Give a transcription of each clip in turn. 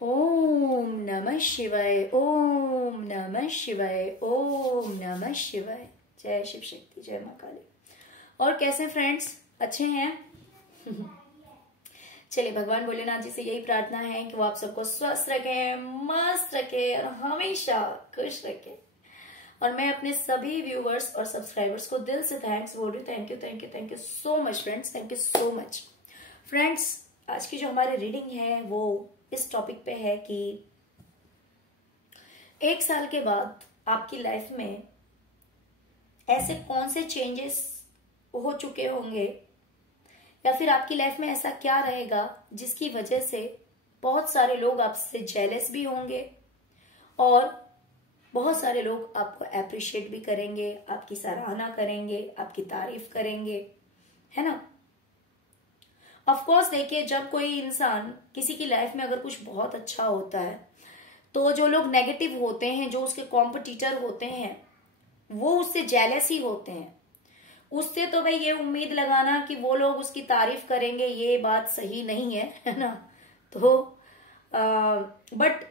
ओम नमः शिवाय, ओम नमः शिवाय, ओम नमः शिवाय। जय शिव शक्ति, जय मां काली। और कैसे फ्रेंड्स, अच्छे हैं? चलिए, भगवान भोलेनाथ जी से यही प्रार्थना है कि वो आप सबको स्वस्थ रखे, मस्त रखे और हमेशा खुश रखे। और मैं अपने सभी व्यूवर्स और सब्सक्राइबर्स को दिल से थैंक्स बोल रही हूँ। Thank you, thank you, thank you so much friends, thank you so much friends. आज की जो हमारी रीडिंग है वो इस टॉपिक पे है कि 1 साल के बाद आपकी लाइफ में ऐसे कौन से चेंजेस हो चुके होंगे, या फिर आपकी लाइफ में ऐसा क्या रहेगा जिसकी वजह से बहुत सारे लोग आपसे जेलस भी होंगे और बहुत सारे लोग आपको अप्रिशिएट भी करेंगे, आपकी सराहना करेंगे, आपकी तारीफ करेंगे, है ना। ऑफ कोर्स देखिए, जब कोई इंसान किसी की लाइफ में अगर कुछ बहुत अच्छा होता है तो जो लोग नेगेटिव होते हैं, जो उसके कॉम्पिटिटर होते हैं, वो उससे जेलस ही होते हैं। उससे तो भाई ये उम्मीद लगाना कि वो लोग उसकी तारीफ करेंगे, ये बात सही नहीं है ना। तो बट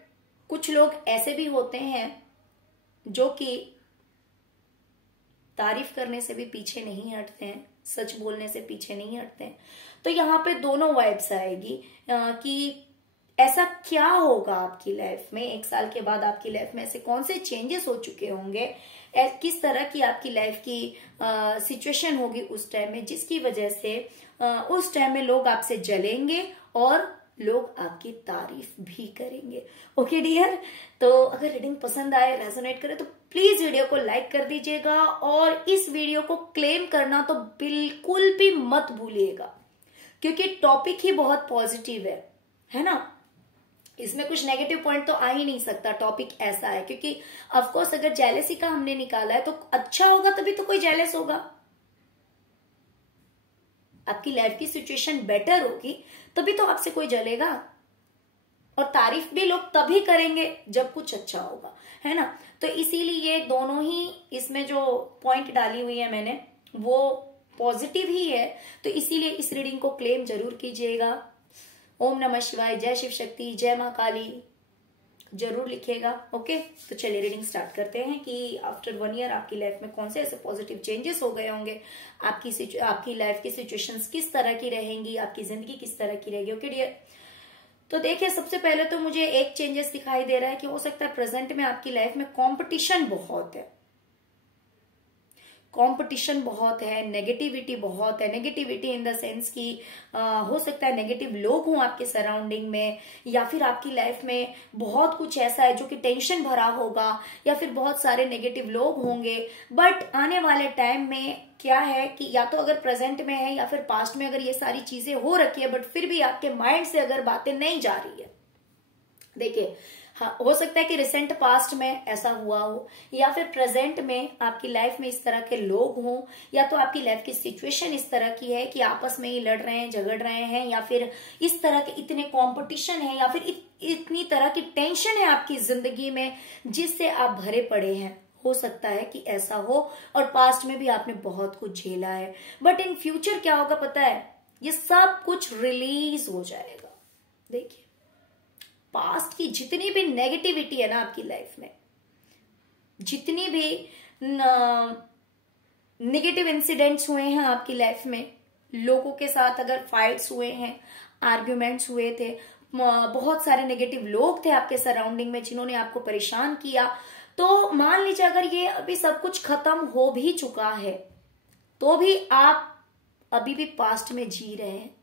कुछ लोग ऐसे भी होते हैं जो कि तारीफ करने से भी पीछे नहीं हटते हैं, सच बोलने से पीछे नहीं हटते हैं। तो यहाँ पे दोनों वाइब्स आएगी कि ऐसा क्या होगा आपकी लाइफ में 1 साल के बाद। आपकी लाइफ में ऐसे कौन से चेंजेस हो चुके होंगे, किस तरह की आपकी लाइफ की सिचुएशन होगी उस टाइम में, जिसकी वजह से उस टाइम में लोग आपसे जलेंगे और लोग आपकी तारीफ भी करेंगे। ओके डियर, तो अगर रीडिंग पसंद आए, रेजोनेट करे, तो प्लीज वीडियो को लाइक कर दीजिएगा और इस वीडियो को क्लेम करना तो बिल्कुल भी मत भूलिएगा, क्योंकि टॉपिक ही बहुत पॉजिटिव है ना। इसमें कुछ नेगेटिव पॉइंट तो आ ही नहीं सकता, टॉपिक ऐसा है। क्योंकि ऑफकोर्स अगर जेलेसी का हमने निकाला है तो अच्छा होगा तभी तो कोई जेलस होगा। आपकी लाइफ की सिचुएशन बेटर होगी तभी तो आपसे कोई जलेगा, और तारीफ भी लोग तभी करेंगे जब कुछ अच्छा होगा, है ना। तो इसीलिए दोनों ही इसमें जो पॉइंट डाली हुई है मैंने वो पॉजिटिव ही है। तो इसीलिए इस रीडिंग को क्लेम जरूर कीजिएगा। ओम नमः शिवाय, जय शिव शक्ति, जय मां काली जरूर लिखिएगा। ओके, तो चलिए रीडिंग स्टार्ट करते हैं कि आफ्टर 1 ईयर आपकी लाइफ में कौन से ऐसे पॉजिटिव चेंजेस हो गए होंगे, आपकी लाइफ की सिचुएशंस किस तरह की रहेंगी, आपकी जिंदगी किस तरह की रहेगी। ओके डियर, तो देखिए, सबसे पहले तो मुझे एक चेंजेस दिखाई दे रहा है कि हो सकता है प्रेजेंट में आपकी लाइफ में कंपटीशन बहुत है, कंपटीशन बहुत है, नेगेटिविटी बहुत है। नेगेटिविटी इन द सेंस कि हो सकता है नेगेटिव लोग हों आपके सराउंडिंग में, या फिर आपकी लाइफ में बहुत कुछ ऐसा है जो कि टेंशन भरा होगा, या फिर बहुत सारे नेगेटिव लोग होंगे। बट आने वाले टाइम में क्या है कि या तो अगर प्रेजेंट में है या फिर पास्ट में अगर ये सारी चीजें हो रखी है, बट फिर भी आपके माइंड से अगर बातें नहीं जा रही है, देखिए, हाँ, हो सकता है कि रिसेंट पास्ट में ऐसा हुआ हो, या फिर प्रेजेंट में आपकी लाइफ में इस तरह के लोग हों, या तो आपकी लाइफ की सिचुएशन इस तरह की है कि आपस में ही लड़ रहे हैं, झगड़ रहे हैं, या फिर इस तरह के इतने कंपटीशन है, या फिर इतनी तरह की टेंशन है आपकी जिंदगी में जिससे आप भरे पड़े हैं। हो सकता है कि ऐसा हो, और पास्ट में भी आपने बहुत कुछ झेला है। बट इन फ्यूचर क्या होगा पता है, ये सब कुछ रिलीज हो जाएगा। देखिए, पास्ट की जितनी भी नेगेटिविटी है ना आपकी लाइफ में, जितनी भी नेगेटिव इंसिडेंट्स हुए हैं आपकी लाइफ में, लोगों के साथ अगर फाइट्स हुए हैं, आर्ग्यूमेंट्स हुए थे, बहुत सारे नेगेटिव लोग थे आपके सराउंडिंग में जिन्होंने आपको परेशान किया, तो मान लीजिए अगर ये अभी सब कुछ खत्म हो भी चुका है तो भी आप अभी भी पास्ट में जी रहे हैं,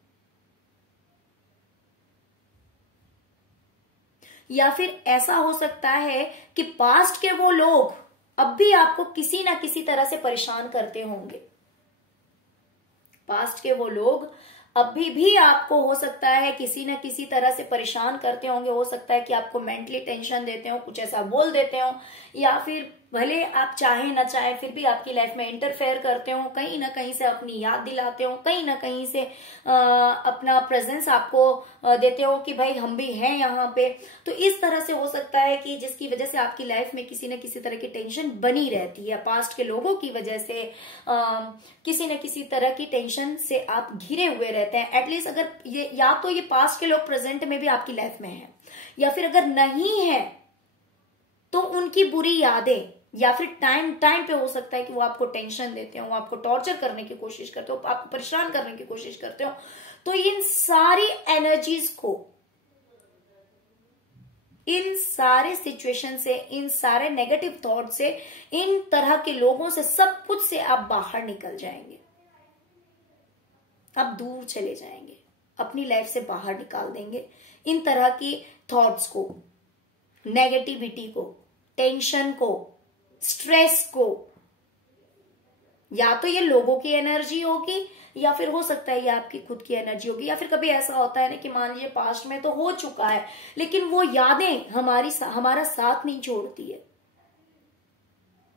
या फिर ऐसा हो सकता है कि पास्ट के वो लोग अब भी आपको किसी ना किसी तरह से परेशान करते होंगे। पास्ट के वो लोग अभी भी आपको हो सकता है किसी ना किसी तरह से परेशान करते होंगे। हो सकता है कि आपको मेंटली टेंशन देते हो, कुछ ऐसा बोल देते हो, या फिर भले आप चाहे ना चाहे फिर भी आपकी लाइफ में इंटरफेयर करते हो, कहीं ना कहीं से अपनी याद दिलाते हो, कहीं ना कहीं से अपना प्रेजेंस आपको देते हो कि भाई हम भी हैं यहाँ पे। तो इस तरह से हो सकता है कि जिसकी वजह से आपकी लाइफ में किसी न किसी तरह की टेंशन बनी रहती है, पास्ट के लोगों की वजह से किसी न किसी तरह की टेंशन से आप घिरे हुए रहते हैं। एटलीस्ट अगर ये या तो ये पास्ट के लोग प्रेजेंट में भी आपकी लाइफ में है, या फिर अगर नहीं है तो उनकी बुरी यादें, या फिर टाइम टाइम पे हो सकता है कि वो आपको टेंशन देते हो, वो आपको टॉर्चर करने की कोशिश करते हो, आपको परेशान करने की कोशिश करते हो। तो इन सारी एनर्जीज को, इन सारे सिचुएशन से, इन सारे नेगेटिव थॉट से, इन तरह के लोगों से, सब कुछ से आप बाहर निकल जाएंगे। आप दूर चले जाएंगे, अपनी लाइफ से बाहर निकाल देंगे इन तरह की थॉट्स को, नेगेटिविटी को, टेंशन को, स्ट्रेस को। या तो ये लोगों की एनर्जी होगी, या फिर हो सकता है ये आपकी खुद की एनर्जी होगी, या फिर कभी ऐसा होता है ना कि मान लीजिए पास्ट में तो हो चुका है लेकिन वो यादें हमारा साथ नहीं छोड़ती है,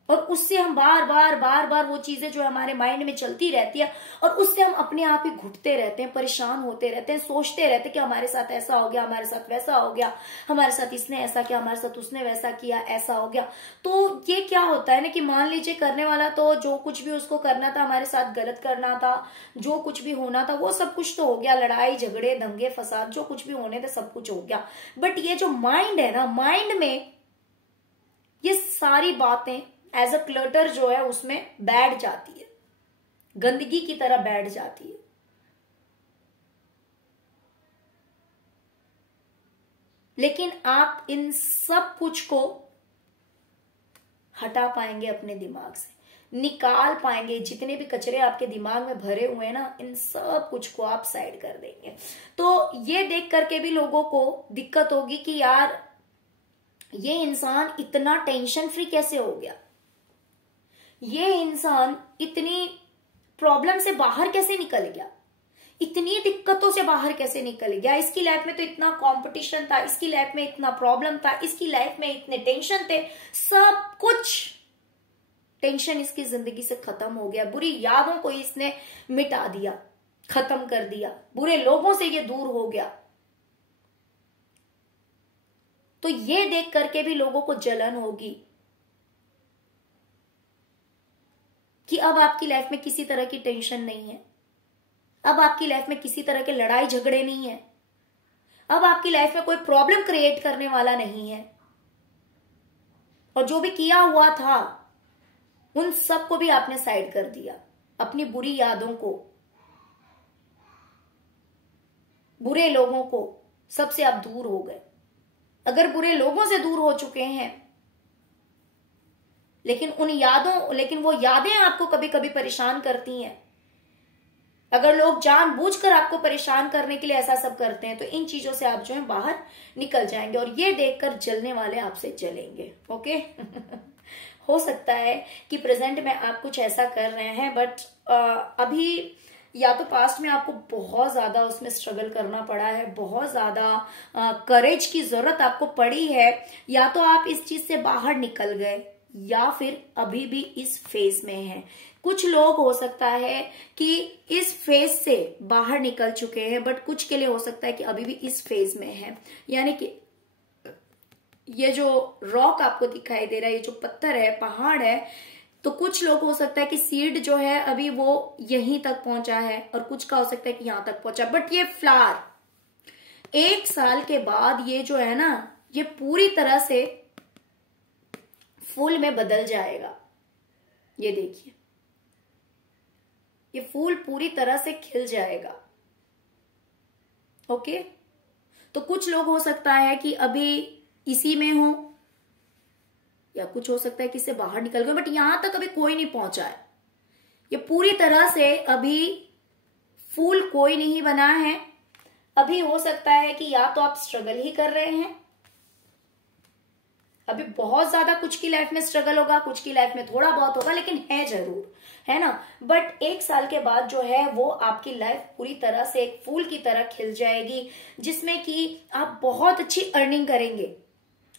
और उससे हम बार बार वो चीजें जो हमारे माइंड में चलती रहती है, और उससे हम अपने आप ही घुटते रहते हैं, परेशान होते रहते हैं, सोचते रहते हैं कि हमारे साथ ऐसा हो गया, हमारे साथ वैसा हो गया, हमारे साथ इसने ऐसा किया, हमारे साथ उसने वैसा किया, ऐसा हो गया। तो ये क्या होता है ना कि मान लीजिए करने वाला तो जो कुछ भी उसको करना था, हमारे साथ गलत करना था, जो कुछ भी होना था वो सब कुछ तो हो गया, लड़ाई झगड़े दंगे फसाद जो कुछ भी होने थे सब कुछ हो गया। बट ये जो माइंड है ना, माइंड में ये सारी बातें एज अ क्लटर जो है उसमें बैठ जाती है, गंदगी की तरह बैठ जाती है। लेकिन आप इन सब कुछ को हटा पाएंगे अपने दिमाग से, निकाल पाएंगे। जितने भी कचरे आपके दिमाग में भरे हुए हैं ना, इन सब कुछ को आप साइड कर देंगे। तो ये देख करके भी लोगों को दिक्कत होगी कि यार ये इंसान इतना टेंशन फ्री कैसे हो गया, ये इंसान इतनी प्रॉब्लम से बाहर कैसे निकल गया, इतनी दिक्कतों से बाहर कैसे निकल गया, इसकी लाइफ में तो इतना कंपटीशन था, इसकी लाइफ में इतना प्रॉब्लम था, इसकी लाइफ में इतने टेंशन थे, सब कुछ टेंशन इसकी जिंदगी से खत्म हो गया, बुरी यादों को इसने मिटा दिया, खत्म कर दिया, बुरे लोगों से ये दूर हो गया। तो ये देख करके भी लोगों को जलन होगी कि अब आपकी लाइफ में किसी तरह की टेंशन नहीं है, अब आपकी लाइफ में किसी तरह के लड़ाई झगड़े नहीं है, अब आपकी लाइफ में कोई प्रॉब्लम क्रिएट करने वाला नहीं है, और जो भी किया हुआ था उन सब को भी आपने साइड कर दिया, अपनी बुरी यादों को, बुरे लोगों को, सबसे आप दूर हो गए। अगर बुरे लोगों से दूर हो चुके हैं लेकिन वो यादें आपको कभी कभी परेशान करती हैं, अगर लोग जानबूझकर आपको परेशान करने के लिए ऐसा सब करते हैं, तो इन चीजों से आप जो है बाहर निकल जाएंगे, और ये देखकर जलने वाले आपसे जलेंगे। ओके हो सकता है कि प्रेजेंट में आप कुछ ऐसा कर रहे हैं, बट अभी या तो पास्ट में आपको बहुत ज्यादा उसमें स्ट्रगल करना पड़ा है, बहुत ज्यादा करेज की जरूरत आपको पड़ी है, या तो आप इस चीज से बाहर निकल गए, या फिर अभी भी इस फेज में हैं। कुछ लोग हो सकता है कि इस फेज से बाहर निकल चुके हैं, बट कुछ के लिए हो सकता है कि अभी भी इस फेज में है। यानी कि ये जो रॉक आपको दिखाई दे रहा है, ये जो पत्थर है, पहाड़ है, तो कुछ लोग हो सकता है कि सीड जो है अभी वो यहीं तक पहुंचा है, और कुछ का हो सकता है कि यहां तक पहुंचा। बट ये फ्लावर 1 साल के बाद ये जो है ना, ये पूरी तरह से फूल में बदल जाएगा। ये देखिए, ये फूल पूरी तरह से खिल जाएगा। ओके, तो कुछ लोग हो सकता है कि अभी इसी में हो, या कुछ हो सकता है कि इससे बाहर निकल गए, बट यहां तक अभी कोई नहीं पहुंचा है। ये पूरी तरह से अभी फूल कोई नहीं बना है। अभी हो सकता है कि या तो आप स्ट्रगल ही कर रहे हैं, अभी बहुत ज्यादा कुछ की लाइफ में स्ट्रगल होगा, कुछ की लाइफ में थोड़ा बहुत होगा, लेकिन है जरूर, है ना। बट 1 साल के बाद जो है वो आपकी लाइफ पूरी तरह से एक फूल की तरह खिल जाएगी, जिसमें कि आप बहुत अच्छी अर्निंग करेंगे,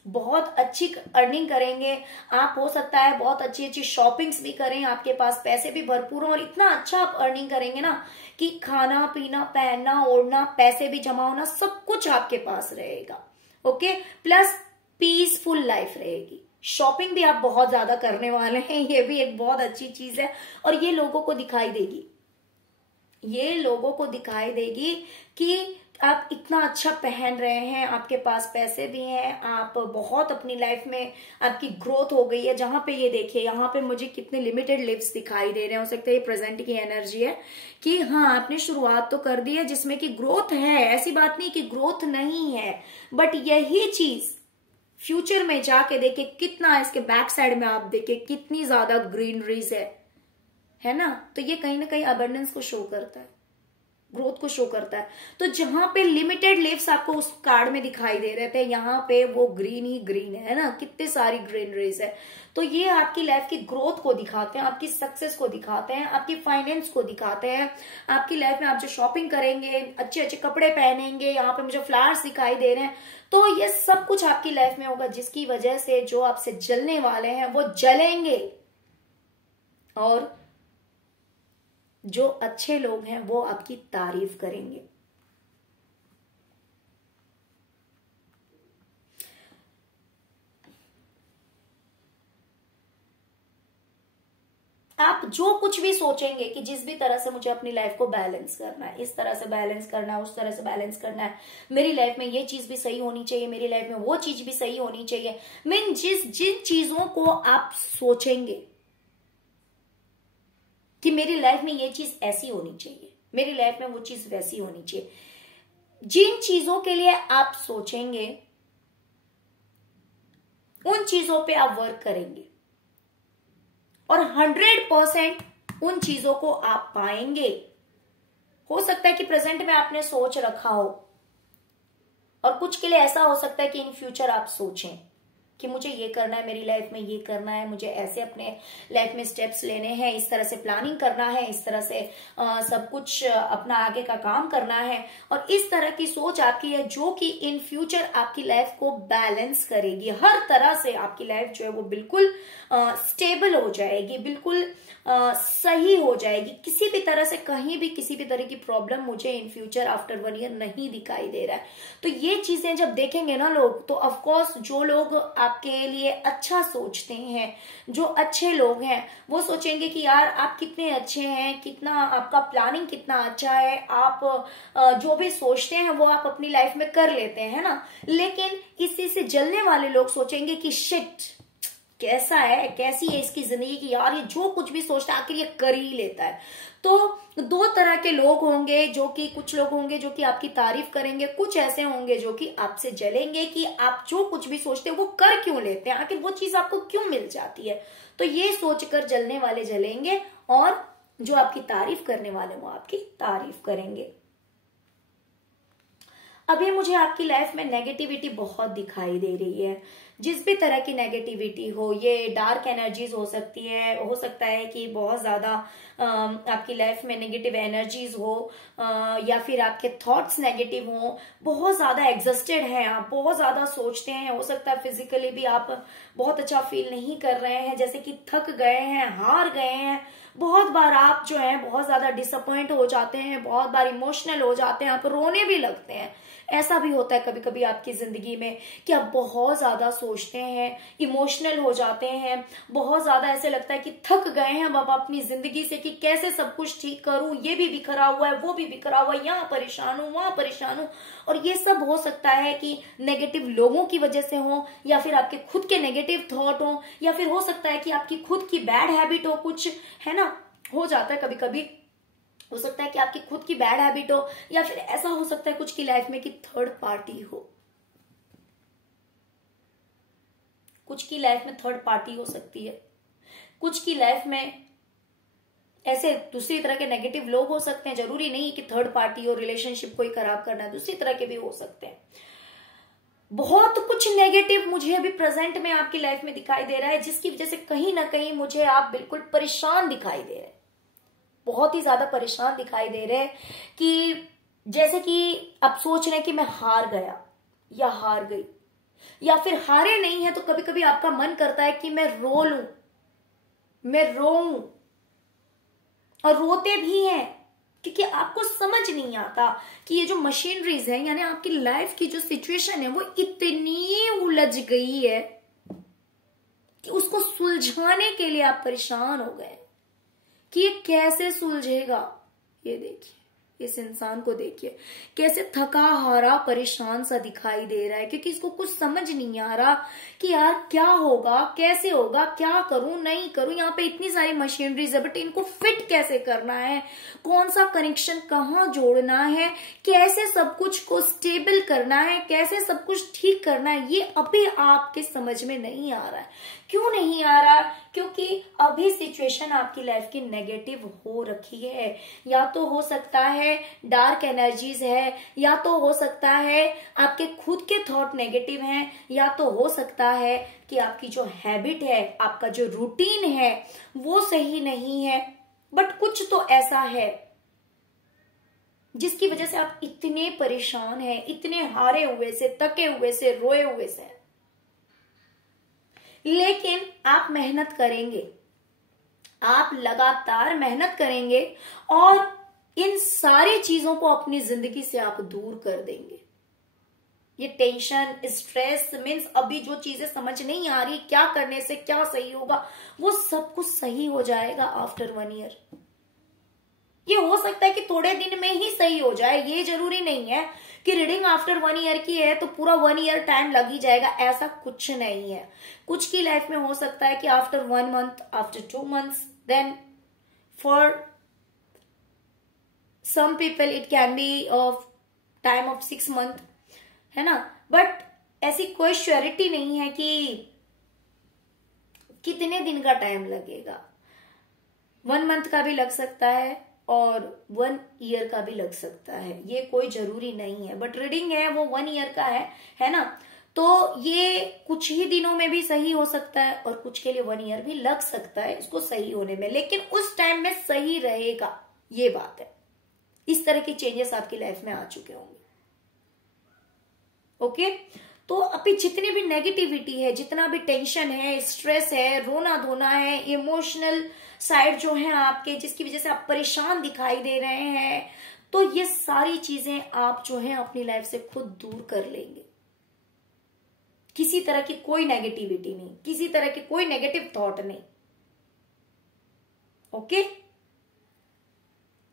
बहुत अच्छी अर्निंग करेंगे आप। हो सकता है बहुत अच्छी अच्छी शॉपिंग्स भी करें, आपके पास पैसे भी भरपूर हो, और इतना अच्छा आप अर्निंग करेंगे ना कि खाना पीना पहनना ओढ़ना, पैसे भी जमा होना, सब कुछ आपके पास रहेगा। ओके, प्लस पीसफुल लाइफ रहेगी। शॉपिंग भी आप बहुत ज्यादा करने वाले हैं, ये भी एक बहुत अच्छी चीज है, और ये लोगों को दिखाई देगी, ये लोगों को दिखाई देगी कि आप इतना अच्छा पहन रहे हैं, आपके पास पैसे भी हैं, आप बहुत अपनी लाइफ में आपकी ग्रोथ हो गई है। जहां पे ये देखिए, यहाँ पे मुझे कितने लिमिटेड लिव्स दिखाई दे रहे हैं। हो सकता है ये प्रेजेंट की एनर्जी है कि हाँ आपने शुरुआत तो कर दी है जिसमें कि ग्रोथ है, ऐसी बात नहीं कि ग्रोथ नहीं है, बट यही चीज फ्यूचर में जाके देखे कितना, इसके बैक साइड में आप देखे कितनी ज्यादा ग्रीनरीज है ना। तो ये कहीं ना कहीं अबंडेंस को शो करता है, ग्रोथ को शो करता है। तो जहां पे लिमिटेड लिव्स आपको उस कार्ड में दिखाई दे रहे थे, यहाँ पे वो ग्रीन ही ग्रीन है ना, कितने सारी ग्रीनरीज है। तो ये आपकी लाइफ की ग्रोथ को दिखाते हैं, आपकी सक्सेस को दिखाते हैं, आपकी फाइनेंस को दिखाते हैं। आपकी लाइफ में आप जो शॉपिंग करेंगे, अच्छे अच्छे कपड़े पहनेंगे, यहाँ पे मुझे फ्लावर्स दिखाई दे रहे हैं, तो ये सब कुछ आपकी लाइफ में होगा, जिसकी वजह से जो आपसे जलने वाले हैं वो जलेंगे, और जो अच्छे लोग हैं वो आपकी तारीफ करेंगे। आप जो कुछ भी सोचेंगे कि जिस भी तरह से मुझे अपनी लाइफ को बैलेंस करना है, इस तरह से बैलेंस करना है, उस तरह से बैलेंस करना है, मेरी लाइफ में ये चीज भी सही होनी चाहिए, मेरी लाइफ में वो चीज भी सही होनी चाहिए, मीन जिन चीजों को आप सोचेंगे कि मेरी लाइफ में ये चीज ऐसी होनी चाहिए, मेरी लाइफ में वो चीज वैसी होनी चाहिए, जिन चीजों के लिए आप सोचेंगे उन चीजों पे आप वर्क करेंगे, और 100% उन चीजों को आप पाएंगे। हो सकता है कि प्रेजेंट में आपने सोच रखा हो, और कुछ के लिए ऐसा हो सकता है कि इन फ्यूचर आप सोचें कि मुझे ये करना है, मेरी लाइफ में ये करना है, मुझे ऐसे अपने लाइफ में स्टेप्स लेने हैं, इस तरह से प्लानिंग करना है, इस तरह से सब कुछ अपना आगे का काम करना है, और इस तरह की सोच आपकी है जो कि इन फ्यूचर आपकी लाइफ को बैलेंस करेगी। हर तरह से आपकी लाइफ जो है वो बिल्कुल स्टेबल हो जाएगी, बिल्कुल सही हो जाएगी। किसी भी तरह से कहीं भी किसी भी तरह की प्रॉब्लम मुझे इन फ्यूचर आफ्टर 1 ईयर नहीं दिखाई दे रहा है। तो ये चीजें जब देखेंगे ना लोग, तो ऑफकोर्स जो लोग आपके लिए अच्छा सोचते हैं, जो अच्छे लोग हैं, वो सोचेंगे कि यार आप कितने अच्छे हैं, कितना आपका प्लानिंग कितना अच्छा है, आप जो भी सोचते हैं वो आप अपनी लाइफ में कर लेते हैं ना। लेकिन इसी से जलने वाले लोग सोचेंगे कि शिट कैसा है, कैसी है इसकी जिंदगी की, यार ये जो कुछ भी सोचता है आखिर ये कर ही लेता है। तो दो तरह के लोग होंगे, जो कि कुछ लोग होंगे जो कि आपकी तारीफ करेंगे, कुछ ऐसे होंगे जो कि आपसे जलेंगे कि आप जो कुछ भी सोचते हैं वो कर क्यों लेते हैं, आखिर वो चीज आपको क्यों मिल जाती है। तो ये सोचकर जलने वाले जलेंगे, और जो आपकी तारीफ करने वाले वो आपकी तारीफ करेंगे। अभी मुझे आपकी लाइफ में नेगेटिविटी बहुत दिखाई दे रही है। जिस भी तरह की नेगेटिविटी हो, ये डार्क एनर्जीज हो सकती है, हो सकता है कि बहुत ज्यादा आपकी लाइफ में नेगेटिव एनर्जीज हो, या फिर आपके थॉट्स नेगेटिव हो, बहुत ज्यादा एग्जॉस्टेड हैं आप, बहुत ज्यादा सोचते हैं। हो सकता है फिजिकली भी आप बहुत अच्छा फील नहीं कर रहे हैं, जैसे कि थक गए हैं, हार गए हैं। बहुत बार आप जो है बहुत ज्यादा डिसअपॉइंट हो जाते हैं, बहुत बार इमोशनल हो जाते हैं, आप रोने भी लगते हैं। ऐसा भी होता है कभी कभी आपकी जिंदगी में कि आप बहुत ज्यादा सोचते हैं, इमोशनल हो जाते हैं, बहुत ज्यादा ऐसे लगता है कि थक गए हैं अब अपनी जिंदगी से, कि कैसे सब कुछ ठीक करूं, ये भी बिखरा हुआ है, वो भी बिखरा हुआ है, यहाँ परेशान हूं, वहां परेशान हूं। और ये सब हो सकता है कि नेगेटिव लोगों की वजह से हो, या फिर आपके खुद के नेगेटिव थॉट हो, या फिर हो सकता है कि आपकी खुद की बैड हैबिट हो, कुछ है ना, हो जाता है कभी कभी। हो सकता है कि आपकी खुद की बैड हैबिट हो, या फिर ऐसा हो सकता है कुछ की लाइफ में कि थर्ड पार्टी हो, कुछ की लाइफ में थर्ड पार्टी हो सकती है, कुछ की लाइफ में ऐसे दूसरी तरह के नेगेटिव लोग हो सकते हैं। जरूरी नहीं कि थर्ड पार्टी हो, रिलेशनशिप कोई खराब करना है, दूसरी तरह के भी हो सकते हैं। बहुत कुछ नेगेटिव मुझे अभी प्रेजेंट में आपकी लाइफ में दिखाई दे रहा है, जिसकी वजह से कहीं ना कहीं मुझे आप बिल्कुल परेशान दिखाई दे रहे हैं, बहुत ही ज्यादा परेशान दिखाई दे रहे हैं। कि जैसे कि आप सोच रहे हैं कि मैं हार गया या हार गई, या फिर हारे नहीं है तो कभी कभी आपका मन करता है कि मैं रो लूं, मैं रोऊं, और रोते भी हैं क्योंकि आपको समझ नहीं आता कि ये जो मशीनरीज है, यानी आपकी लाइफ की जो सिचुएशन है वो इतनी उलझ गई है कि उसको सुलझाने के लिए आप परेशान हो गए कि ये कैसे सुलझेगा। ये देखिए, इस इंसान को देखिए कैसे थका हारा परेशान सा दिखाई दे रहा है, क्योंकि इसको कुछ समझ नहीं आ रहा कि यार क्या होगा, कैसे होगा, क्या करूं नहीं करूं। यहाँ पे इतनी सारी मशीनरीज है बट इनको फिट कैसे करना है, कौन सा कनेक्शन कहाँ जोड़ना है, कैसे सब कुछ को स्टेबल करना है, कैसे सब कुछ ठीक करना है, ये अभी आपके समझ में नहीं आ रहा है। क्यों नहीं आ रहा? क्योंकि अभी सिचुएशन आपकी लाइफ की नेगेटिव हो रखी है। या तो हो सकता है डार्क एनर्जीज है, या तो हो सकता है आपके खुद के थॉट नेगेटिव हैं, या तो हो सकता है कि आपकी जो हैबिट है, आपका जो रूटीन है वो सही नहीं है। बट कुछ तो ऐसा है जिसकी वजह से आप इतने परेशान हैं, इतने हारे हुए से, थके हुए से, रोए हुए से। लेकिन आप मेहनत करेंगे, आप लगातार मेहनत करेंगे और इन सारी चीजों को अपनी जिंदगी से आप दूर कर देंगे। ये टेंशन, स्ट्रेस मीन्स अभी जो चीजें समझ नहीं आ रही क्या करने से क्या सही होगा, वो सब कुछ सही हो जाएगा आफ्टर 1 ईयर। ये हो सकता है कि थोड़े दिन में ही सही हो जाए, ये जरूरी नहीं है कि रीडिंग आफ्टर 1 ईयर की है तो पूरा 1 ईयर टाइम लग ही जाएगा, ऐसा कुछ नहीं है। कुछ की लाइफ में हो सकता है कि after 1 month, after 2 months, then for some people it can be of time of 6 month, है ना। बट ऐसी कोई श्योरिटी नहीं है कि कितने दिन का टाइम लगेगा। 1 मंथ का भी लग सकता है और 1 ईयर का भी लग सकता है, ये कोई जरूरी नहीं है। बट रीडिंग है वो 1 ईयर का है ना। तो ये कुछ ही दिनों में भी सही हो सकता है और कुछ के लिए 1 ईयर भी लग सकता है इसको सही होने में, लेकिन उस टाइम में सही रहेगा, ये बात है। इस तरह के चेंजेस आपकी लाइफ में आ चुके होंगे। ओके, तो अभी जितनी भी नेगेटिविटी है, जितना भी टेंशन है, स्ट्रेस है, रोना धोना है, इमोशनल साइड जो है आपके, जिसकी वजह से आप परेशान दिखाई दे रहे हैं, तो ये सारी चीजें आप जो है अपनी लाइफ से खुद दूर कर लेंगे। किसी तरह की कोई नेगेटिविटी नहीं, किसी तरह की कोई नेगेटिव थॉट नहीं। ओके,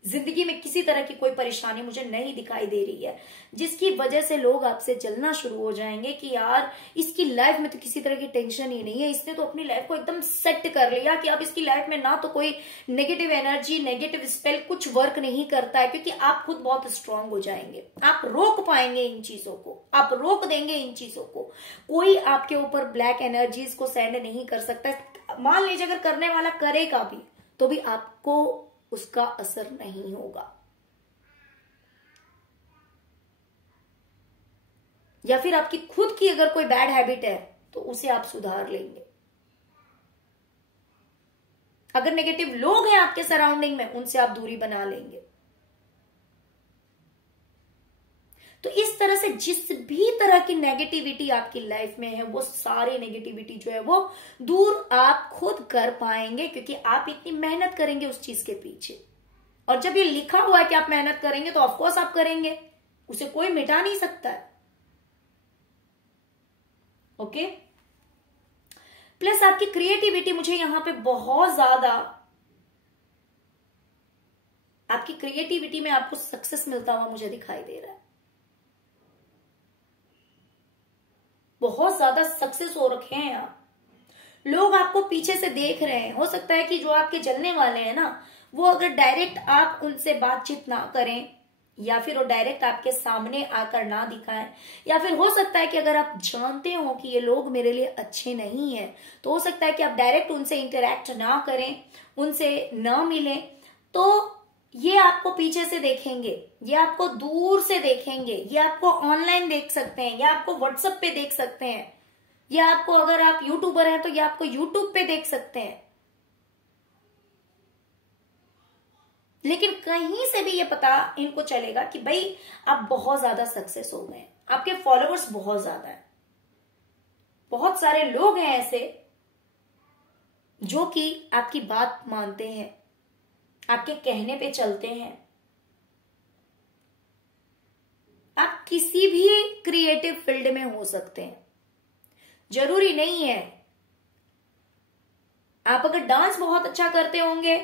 जिंदगी में किसी तरह की कोई परेशानी मुझे नहीं दिखाई दे रही है जिसकी वजह से लोग आपसे जलना शुरू हो जाएंगे कि यार इसकी लाइफ में तो किसी तरह की टेंशन ही नहीं है, इसने तो अपनी लाइफ को एकदम सेट कर लिया कि अब इसकी लाइफ में ना तो कोई नेगेटिव एनर्जी, नेगेटिव स्पेल कुछ वर्क नहीं करता है, क्योंकि आप खुद बहुत स्ट्रांग हो जाएंगे। आप रोक पाएंगे इन चीजों को, आप रोक देंगे इन चीजों को। कोई आपके ऊपर ब्लैक एनर्जीज को सेंड नहीं कर सकता। मान लीजिए अगर करने वाला करेगा भी तो भी आपको उसका असर नहीं होगा, या फिर आपकी खुद की अगर कोई बैड हैबिट है तो उसे आप सुधार लेंगे। अगर नेगेटिव लोग हैं आपके सराउंडिंग में, उनसे आप दूरी बना लेंगे। तो इस तरह से जिस भी तरह की नेगेटिविटी आपकी लाइफ में है, वो सारी नेगेटिविटी जो है वो दूर आप खुद कर पाएंगे, क्योंकि आप इतनी मेहनत करेंगे उस चीज के पीछे। और जब ये लिखा हुआ है कि आप मेहनत करेंगे तो ऑफकोर्स आप करेंगे, उसे कोई मिटा नहीं सकता है। ओके, प्लस आपकी क्रिएटिविटी, मुझे यहां पे बहुत ज्यादा आपकी क्रिएटिविटी में आपको सक्सेस मिलता हुआ मुझे दिखाई दे रहा है। बहुत ज्यादा सक्सेस हो रखे हैं आप, लोग आपको पीछे से देख रहे हैं। हो सकता है कि जो आपके जलने वाले हैं ना, वो अगर डायरेक्ट आप उनसे बातचीत ना करें, या फिर वो डायरेक्ट आपके सामने आकर ना दिखाएं, या फिर हो सकता है कि अगर आप जानते हो कि ये लोग मेरे लिए अच्छे नहीं है, तो हो सकता है कि आप डायरेक्ट उनसे इंटरेक्ट ना करें, उनसे ना मिलें। तो ये आपको पीछे से देखेंगे, ये आपको दूर से देखेंगे, ये आपको ऑनलाइन देख सकते हैं, ये आपको व्हाट्सएप पे देख सकते हैं, ये आपको, अगर आप यूट्यूबर हैं तो ये आपको यूट्यूब पे देख सकते हैं। लेकिन कहीं से भी ये पता इनको चलेगा कि भाई आप बहुत ज्यादा सक्सेस हो गए, आपके फॉलोअर्स बहुत ज्यादा है, बहुत सारे लोग हैं ऐसे जो कि आपकी बात मानते हैं, आपके कहने पे चलते हैं। आप किसी भी क्रिएटिव फील्ड में हो सकते हैं, जरूरी नहीं है। आप अगर डांस बहुत अच्छा करते होंगे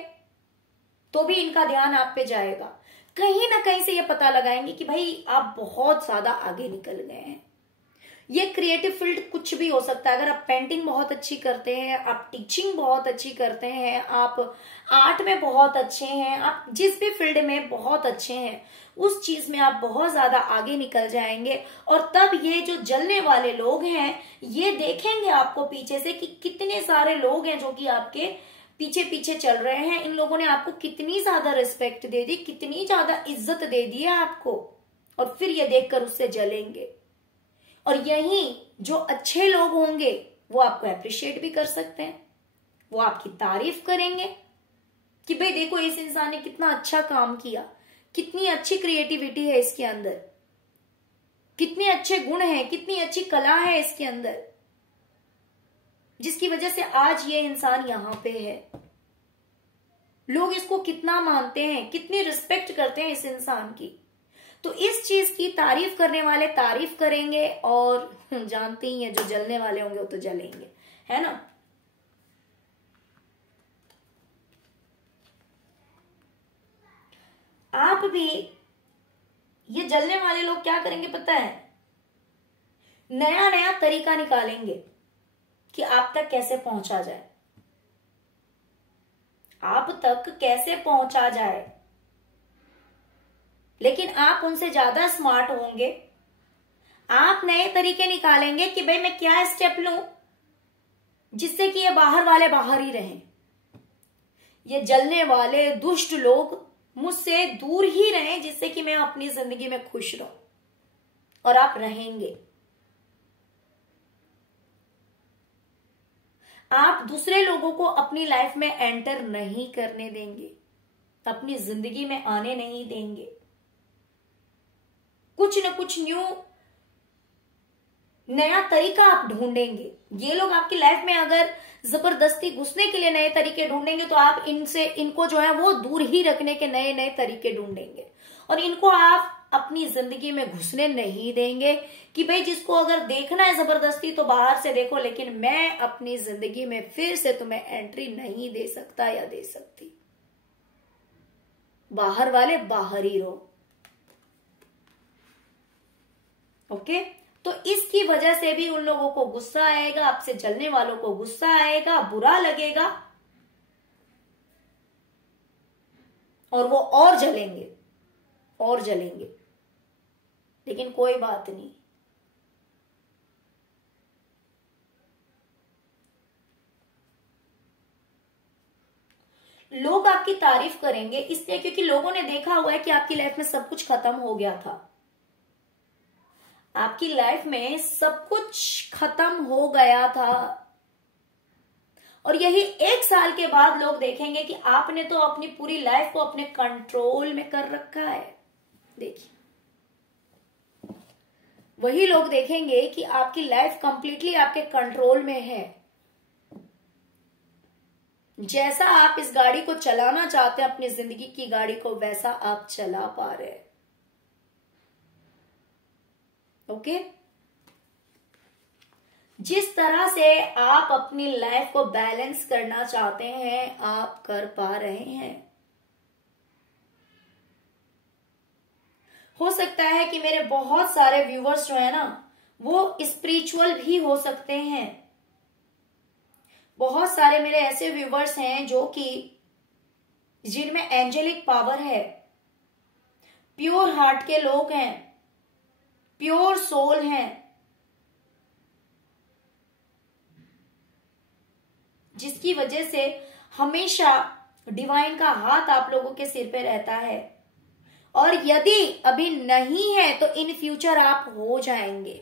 तो भी इनका ध्यान आप पे जाएगा। कहीं ना कहीं से ये पता लगाएंगे कि भाई आप बहुत ज्यादा आगे निकल गए हैं। ये क्रिएटिव फील्ड कुछ भी हो सकता है। अगर आप पेंटिंग बहुत अच्छी करते हैं, आप टीचिंग बहुत अच्छी करते हैं, आप आर्ट में बहुत अच्छे हैं, आप जिस भी फील्ड में बहुत अच्छे हैं, उस चीज में आप बहुत ज्यादा आगे निकल जाएंगे। और तब ये जो जलने वाले लोग हैं ये देखेंगे आपको पीछे से कि कितने सारे लोग हैं जो कि आपके पीछे पीछे चल रहे हैं। इन लोगों ने आपको कितनी ज्यादा रिस्पेक्ट दे दी, कितनी ज्यादा इज्जत दे दी है आपको, और फिर ये देखकर उससे जलेंगे। और यही जो अच्छे लोग होंगे वो आपको अप्रिशिएट भी कर सकते हैं, वो आपकी तारीफ करेंगे कि भाई देखो इस इंसान ने कितना अच्छा काम किया, कितनी अच्छी क्रिएटिविटी है इसके अंदर, कितने अच्छे गुण हैं, कितनी अच्छी कला है इसके अंदर, जिसकी वजह से आज ये इंसान यहां पे है। लोग इसको कितना मानते हैं, कितनी रिस्पेक्ट करते हैं इस इंसान की। तो इस चीज की तारीफ करने वाले तारीफ करेंगे, और जानते ही हैं जो जलने वाले होंगे वो तो जलेंगे, है ना। आप भी, ये जलने वाले लोग क्या करेंगे पता है, नया नया तरीका निकालेंगे कि आप तक कैसे पहुंचा जाए, आप तक कैसे पहुंचा जाए। लेकिन आप उनसे ज्यादा स्मार्ट होंगे। आप नए तरीके निकालेंगे कि भाई मैं क्या स्टेप लूं जिससे कि ये बाहर वाले बाहर ही रहें, ये जलने वाले दुष्ट लोग मुझसे दूर ही रहें, जिससे कि मैं अपनी जिंदगी में खुश रहूं। और आप रहेंगे। आप दूसरे लोगों को अपनी लाइफ में एंटर नहीं करने देंगे, अपनी जिंदगी में आने नहीं देंगे। कुछ न कुछ नया तरीका आप ढूंढेंगे। ये लोग आपकी लाइफ में अगर जबरदस्ती घुसने के लिए नए तरीके ढूंढेंगे तो आप इनको जो है वो दूर ही रखने के नए नए तरीके ढूंढेंगे, और इनको आप अपनी जिंदगी में घुसने नहीं देंगे कि भाई जिसको अगर देखना है जबरदस्ती तो बाहर से देखो, लेकिन मैं अपनी जिंदगी में फिर से तुम्हें एंट्री नहीं दे सकता या दे सकती। बाहर वाले बाहर ही रहो। ओके, तो इसकी वजह से भी उन लोगों को गुस्सा आएगा, आपसे जलने वालों को गुस्सा आएगा, बुरा लगेगा, और वो और जलेंगे और जलेंगे। लेकिन कोई बात नहीं, लोग आपकी तारीफ करेंगे इसलिए क्योंकि लोगों ने देखा हुआ है कि आपकी लाइफ में सब कुछ खत्म हो गया था। आपकी लाइफ में सब कुछ खत्म हो गया था, और यही 1 साल के बाद लोग देखेंगे कि आपने तो अपनी पूरी लाइफ को अपने कंट्रोल में कर रखा है। देखिए, वही लोग देखेंगे कि आपकी लाइफ कंप्लीटली आपके कंट्रोल में है। जैसा आप इस गाड़ी को चलाना चाहते हैं, अपनी जिंदगी की गाड़ी को, वैसा आप चला पा रहे हैं। ओके, जिस तरह से आप अपनी लाइफ को बैलेंस करना चाहते हैं आप कर पा रहे हैं। हो सकता है कि मेरे बहुत सारे व्यूवर्स जो है ना वो स्पिरिचुअल भी हो सकते हैं। बहुत सारे मेरे ऐसे व्यूवर्स हैं जो कि जिनमें एंजेलिक पावर है, प्योर हार्ट के लोग हैं, प्योर सोल हैं, जिसकी वजह से हमेशा डिवाइन का हाथ आप लोगों के सिर पे रहता है। और यदि अभी नहीं है तो इन फ्यूचर आप हो जाएंगे।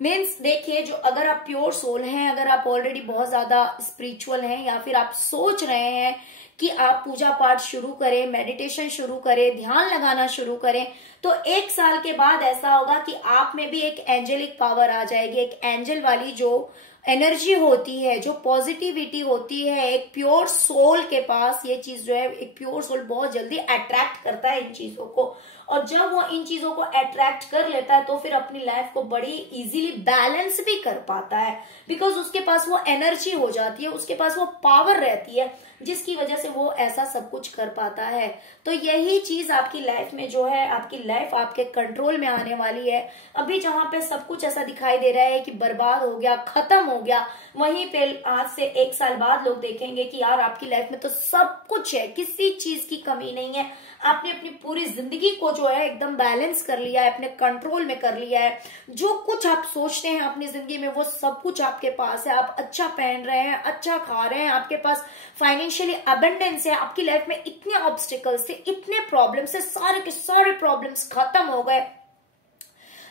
मीन्स देखिए, जो अगर आप प्योर सोल हैं, अगर आप ऑलरेडी बहुत ज्यादा स्पिरिचुअल हैं, या फिर आप सोच रहे हैं कि आप पूजा पाठ शुरू करें, मेडिटेशन शुरू करें, ध्यान लगाना शुरू करें, तो 1 साल के बाद ऐसा होगा कि आप में भी एक एंजेलिक पावर आ जाएगी। एक एंजल वाली जो एनर्जी होती है, जो पॉजिटिविटी होती है एक प्योर सोल के पास, ये चीज जो है एक प्योर सोल बहुत जल्दी अट्रैक्ट करता है इन चीजों को। और जब वो इन चीजों को अट्रैक्ट कर लेता है तो फिर अपनी लाइफ को बड़ी इजीली बैलेंस भी कर पाता है, बिकॉज उसके पास वो एनर्जी हो जाती है, उसके पास वो पावर रहती है, जिसकी वजह से वो ऐसा सब कुछ कर पाता है। तो यही चीज आपकी लाइफ में जो है, आपकी लाइफ आपके कंट्रोल में आने वाली है। अभी जहां पे सब कुछ ऐसा दिखाई दे रहा है कि बर्बाद हो गया, खत्म हो गया, वहीं पे आज से 1 साल बाद लोग देखेंगे कि यार आपकी लाइफ में तो सब कुछ है, किसी चीज की कमी नहीं है, आपने अपनी पूरी जिंदगी को जो है एकदम बैलेंस कर लिया है, अपने कंट्रोल में कर लिया है, जो कुछ आप सोचते हैं अपनी जिंदगी में वो सब कुछ आपके पास है, आप अच्छा पहन रहे हैं, अच्छा खा रहे हैं, आपके पास फाइनेंशियली अबंडेंस है, आपकी लाइफ में इतने ऑब्स्टिकल्स थे, इतने प्रॉब्लम्स है, सारे के सारे प्रॉब्लम्स खत्म हो गए।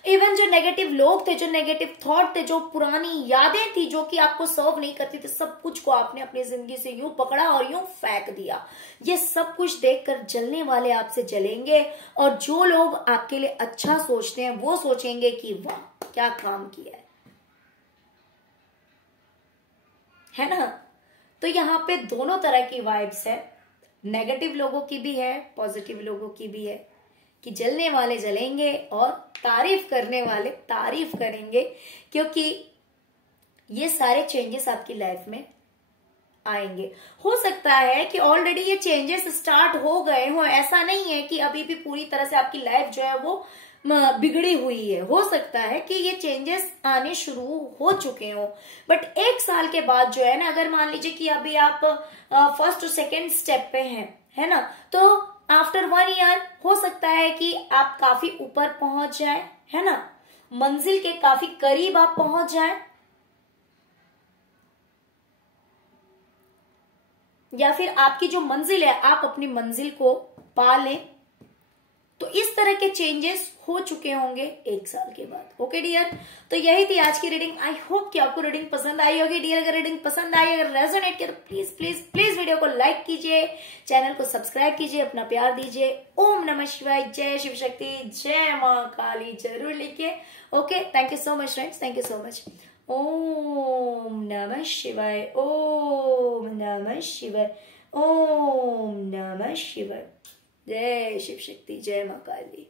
इवन जो नेगेटिव लोग थे, जो नेगेटिव थॉट थे, जो पुरानी यादें थी जो कि आपको सर्व नहीं करती थी, सब कुछ को आपने अपनी जिंदगी से यूं पकड़ा और यूं फेंक दिया। ये सब कुछ देखकर जलने वाले आपसे जलेंगे, और जो लोग आपके लिए अच्छा सोचते हैं वो सोचेंगे कि वाह क्या काम किया है ना। तो यहाँ पे दोनों तरह की वाइब्स है, नेगेटिव लोगों की भी है, पॉजिटिव लोगों की भी है, कि जलने वाले जलेंगे और तारीफ करने वाले तारीफ करेंगे, क्योंकि ये सारे चेंजेस आपकी लाइफ में आएंगे। हो सकता है कि ऑलरेडी ये चेंजेस स्टार्ट हो गए हो, ऐसा नहीं है कि अभी भी पूरी तरह से आपकी लाइफ जो है वो बिगड़ी हुई है। हो सकता है कि ये चेंजेस आने शुरू हो चुके हो, बट 1 साल के बाद जो है ना, अगर मान लीजिए कि अभी आप फर्स्ट और सेकेंड स्टेप पे हैं, है ना, तो आफ्टर 1 ईयर हो सकता है कि आप काफी ऊपर पहुंच जाए, है ना, मंजिल के काफी करीब आप पहुंच जाए, या फिर आपकी जो मंजिल है आप अपनी मंजिल को पा लें। तो इस तरह के चेंजेस हो चुके होंगे 1 साल के बाद। ओके डियर, तो यही थी आज की रीडिंग। आई होप कि आपको रीडिंग पसंद आई होगी डियर। अगर रीडिंग पसंद आई, अगर रेजोनेट किया, तो प्लीज प्लीज प्लीज वीडियो को लाइक कीजिए, चैनल को सब्सक्राइब कीजिए, अपना प्यार दीजिए। ओम नमः शिवाय, जय शिव शक्ति, जय मां काली जरूर लिखिए। Okay, thank you so much friends, thank you so much. ओम नमः शिवाय, ओम नमः शिवाय, ओम नमः शिवाय, जय शिव शक्ति, जय मां काली।